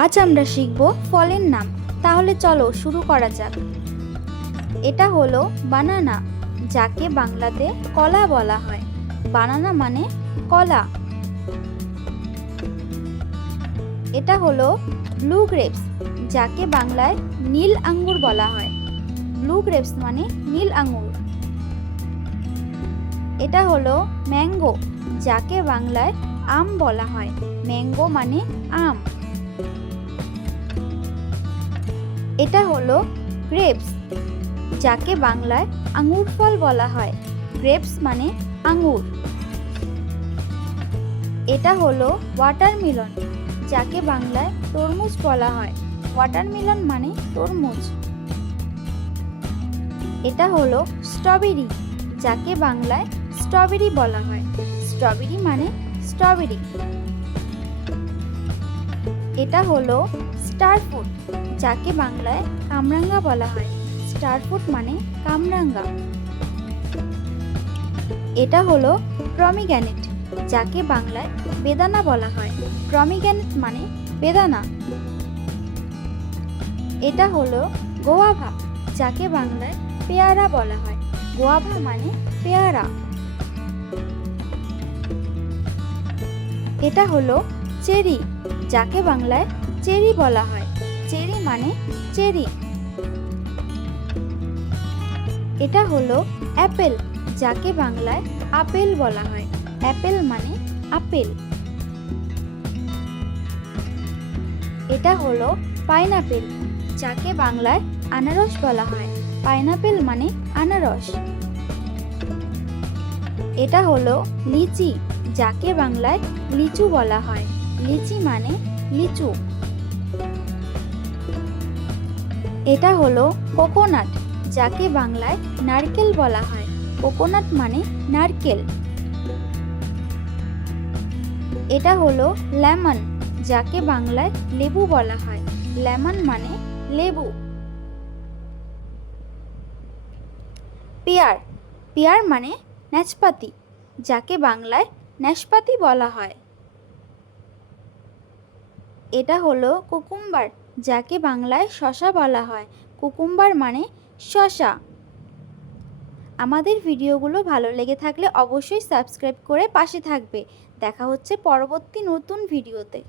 আজ আমরা শিখব ফলের নাম। তাহলে চলো শুরু করা যাক। এটা হলো বানানা, যাকে বাংলাতে কলা বলা হয়। বানানা মানে কলা। এটা হলো ব্লু গ্রেপস, যাকে বাংলায় নীল আঙ্গুর বলা হয়। ব্লু গ্রেপস মানে নীল আঙ্গুর। এটা হলো ম্যাঙ্গো, যাকে বাংলায় আম বলা হয়। ম্যাঙ্গো মানে আম। এটা হলো গ্রেপস, যাকে বাংলায় আঙ্গুর ফল বলা হয়। গ্রেপস মানে আঙ্গুর। এটা হলো ওয়াটারমেলন, যাকে বাংলায় তরমুজ বলা হয়। ওয়াটারমেলন মানে তরমুজ। এটা হলো স্ট্রবেরি, যাকে বাংলায় স্ট্রবেরি বলা হয়। স্ট্রবেরি মানে স্ট্রবেরি। এটা হলো স্টার ফ্রুট, যাকে বাংলায় কামরাঙ্গা বলা হয়। স্টার ফ্রুট মানে কামরাঙ্গা। এটা হলো প্রমিগ্রেনেট, যাকে বাংলায় বেদানা বলা হয়। প্রমিগ্রেনেট মানে বেদানা। এটা হলো গোয়াভা, যাকে বাংলায় পেয়ারা বলা হয়। গোয়াভা মানে পেয়ারা। এটা হলো চেরি, যাকে বাংলায় চেরি বলা হয়। চেরি মানে চেরি। এটা হলো অ্যাপেল, যাকে বাংলায় আপেল বলা হয়। অ্যাপেল মানে আপেল। এটা হলো পাইনাপেল, যাকে বাংলায় আনারস বলা হয়। পাইনাপেল মানে আনারস। এটা হলো লিচি, যাকে বাংলায় লিচু বলা হয়। লিচি মানে লিচু। এটা হলো কোকোনাট, যাকে বাংলায় নারকেল বলা হয়। কোকোনাট মানে নারকেল। এটা হলো লেমন, যাকে বাংলায় লেবু বলা হয়। লেমন মানে লেবু। পেয়ার, পেয়ার মানে নাশপাতি, যাকে বাংলায় নাশপাতি বলা হয়। এটা হলো কুকুম্বার, যাকে বাংলায় শসা বলা হয়। কুকুম্বার মানে শসা। আমাদের ভিডিওগুলো ভালো লেগে থাকলে অবশ্যই সাবস্ক্রাইব করে পাশে থাকবে। দেখা হচ্ছে পরবর্তী নতুন ভিডিওতে।